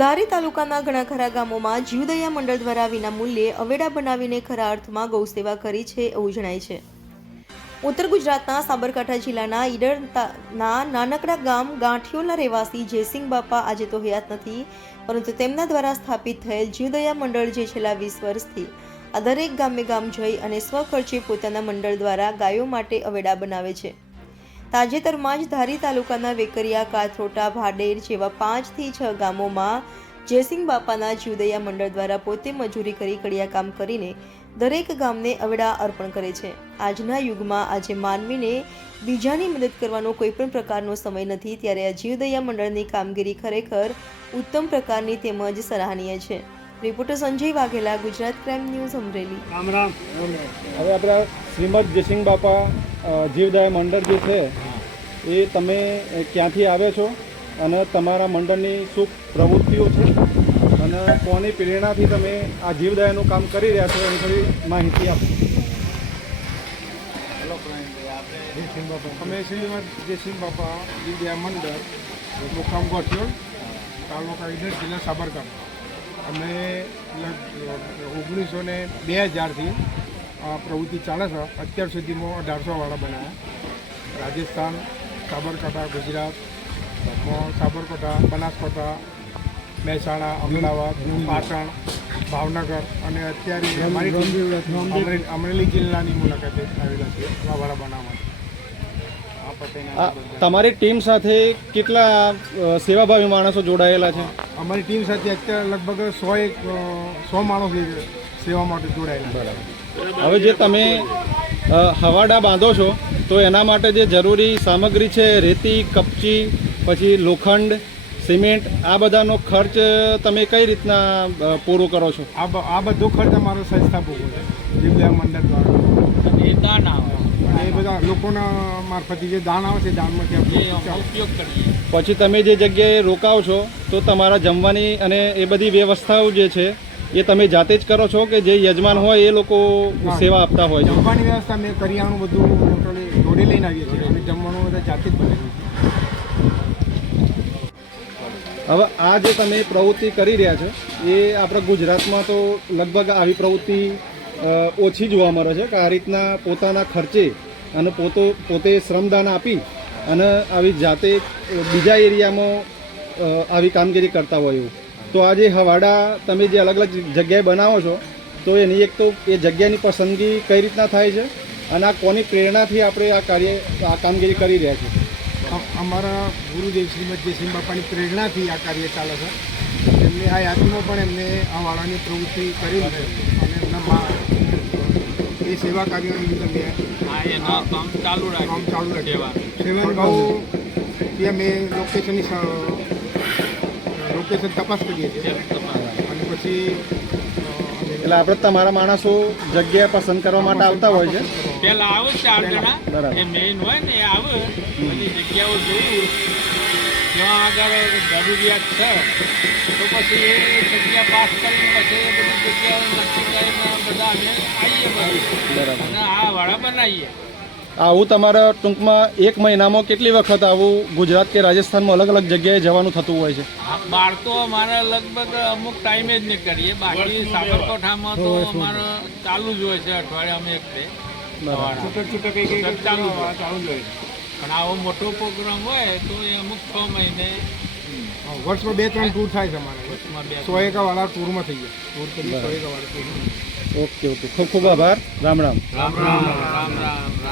ધારી તાલુકાના ઘણા ખરા ગામોમાં જીવદયા મંડળ દ્વારા વિના મૂલ્યે અવેડા બનાવીને ખરા અર્થમાં ગૌસેવા કરી છે એવું જણાય છે. ઉત્તર ગુજરાતના સાબરકાંઠા જિલ્લાના ઈડરના નાનકડા ગામ ગાંઠિયોના રહેવાસી જયસિંહ બાપા આજે તો હયાત નથી, પરંતુ તેમના દ્વારા સ્થાપિત થયેલ જીવદયા મંડળ જે છેલ્લા વીસ વર્ષથી આ દરેક ગામે ગામ જઈ અને સ્વખર્ચે પોતાના મંડળ દ્વારા ગાયો માટે અવેડા બનાવે છે. તાજેતરમાં જ ધારી તાલુકાના વેકરિયા, કાથરોટા, ભાડેર જેવા પાંચથી છ ગામોમાં જયસિંહ બાપાના જીવદયા મંડળ દ્વારા પોતે મજૂરી કરી કડિયા કામ કરીને દરેક ગામને અવડા અર્પણ કરે છે. આજના યુગમાં આજે માનવીને બીજાની મદદ કરવાનો કોઈ પણ પ્રકારનો સમય નથી, ત્યારે આ જીવદયા મંડળની કામગીરી ખરેખર ઉત્તમ પ્રકારની તેમજ સરાહનીય છે. Reporter Sanjay Vaghela Gujarat crime news Amreli. Ram Ram. હવે આપણા શ્રીમદ જયસિંહ બાપા જીવદાય મંડળ જે છે એ તમે ક્યાંથી આવ્યા છો અને તમારા મંડળની શું પ્રવૃત્તિઓ છે અને કોની પ્રેરણાથી તમે આ જીવદાયનું કામ કરી રહ્યા છો એની થોડી માહિતી આપો. અમે શ્રીમદ જયસિંહ બાપા વિદ્યા મંડળ મુકામ ગોઠિયોલ તાલુકા જિલ્લા સાબરકાંઠા. અમે ઓગણીસો ને બે હજારથી પ્રવૃત્તિ ચાલે છે. અત્યાર સુધીમાં અઢારસોવાળા બનાવ્યા રાજસ્થાન, સાબરકાંઠા, ગુજરાત સાબરકાંઠા, બનાસકાંઠા, મહેસાણા, અમદાવાદ, પાટણ, ભાવનગર અને અત્યારે અમારી અમરેલી જિલ્લાની મુલાકાતે આવેલા છે આ વાળા બનાવવા તમારી ટીમ સાથે કેટલા સેવાભાવી માણસો જોડાયેલા છે? અમારી ટીમ સાથે અત્યારે લગભગ સો એક સો માણસ સેવા માટે જોડાયેલા હવે જે તમે હવાડા બાંધો છો તો એના માટે જે જરૂરી સામગ્રી છે રેતી કપચી પછી લોખંડ સિમેન્ટ આ બધાનો ખર્ચ તમે કઈ રીતના પૂરો કરો છો? આ બ- આ બધો ખર્ચ અમારો સંસ્થા પૂરો છે દિવ્યાંગ મંડળ દ્વારા. એ બધા લોકોના મારફતથી જે દાન આવે છે દાનમાંથી આપણે ઉપયોગ કરીએ. પછી તમે જે જગ્યાએ રોકાવ છો તો તમારા જમવાની અને એ બધી વ્યવસ્થાઓ જે છે એ તમે જાતે જ કરો છો કે જે યજમાન હોય એ લોકો સેવા આપતા હોય જમવાની વ્યવસ્થા મેં કરિયાણું બધું જોડે લઈને આવીએ છીએ. અને જમવાનું બધા જાતે જ બનાવીએ હવે આ જે તમે પ્રવૃત્તિ કરી રહ્યા છો એ આપણા ગુજરાતમાં તો લગભગ આવી પ્રવૃત્તિ ઓછી જોવા મળે છે કે આ રીતના પોતાના ખર્ચે અને પોતો, પોતે શ્રમદાન આપી અને આવી જાતે બીજા એરિયામાં આવી કામગીરી કરતા હોય એવું. તો આ જે હવાડા તમે જે અલગ અલગ જગ્યાએ બનાવો છો, તો એની એક તો એ જગ્યાની પસંદગી કઈ રીતના થાય છે અને આ કોની પ્રેરણાથી આપણે આ કાર્ય, આ કામગીરી કરી રહ્યા છીએ? અમારા ગુરુદેવ શ્રીમદ જયસિંહ બાપાની પ્રેરણાથી આ કાર્ય ચાલે છે. એમને આ યાદીમાં પણ એમને આ વાળાની પ્રવૃત્તિ કરી છે. એ સેવા કાર્યો નિમિત્તે મેં હા એનું કામ ચાલુ કામ ચાલુ રાખ્યું સેવા. સેવાની ભાવ ત્યાં મેં લોકેશનની લોકેશન તપાસ કરીએ છીએ. અને પછી એટલે આપણે તમારા માણસો જગ્યા પસંદ કરવા માટે આવતા હોય છે? પેલા આવે ચાર જણા. એ મેઇન હોય ને એ આવે. બધી જગ્યાઓ જોયું. જ્યાં આગળ જરૂરિયાત છે તો પછી એ જગ્યા પાસ કરીને પછી એ બધી જગ્યાઓ નક્કી કરીને બધા અમે આવીએ બરાબર. અને આ વાળા બનાવીએ. આવું તમારા ટૂંકમાં એક મહિનામાં કેટલી વખત આવું ગુજરાત કે રાજસ્થાનમાં અલગ અલગ જગ્યાએ જવાનું થતું હોય છે? બાર તો અમારે લગભગ અમુક ટાઈમે જ નહીં કરીએ બાકી સાબરકાંઠામાં તો અમારે ચાલુ જ હોય છે અઠવાડિયામાં એક બે. છૂટક છૂટક કઈ કઈ ચાલુ જ હોય. હોય પણ આવો મોટો પ્રોગ્રામ હોય તો એ અમુક છ મહિને વર્ષમાં બે ત્રણ ટૂર થાય છે અમારે. વર્ષમાં બે સો એક વાળા ટૂરમાં થઈ ગયા. ટૂર કરી સો એક વાળા ટૂર ઓકે ઓકે. ખૂબ ખૂબ આભાર. રામ રામ રામ. રામ રામ રામ રામ.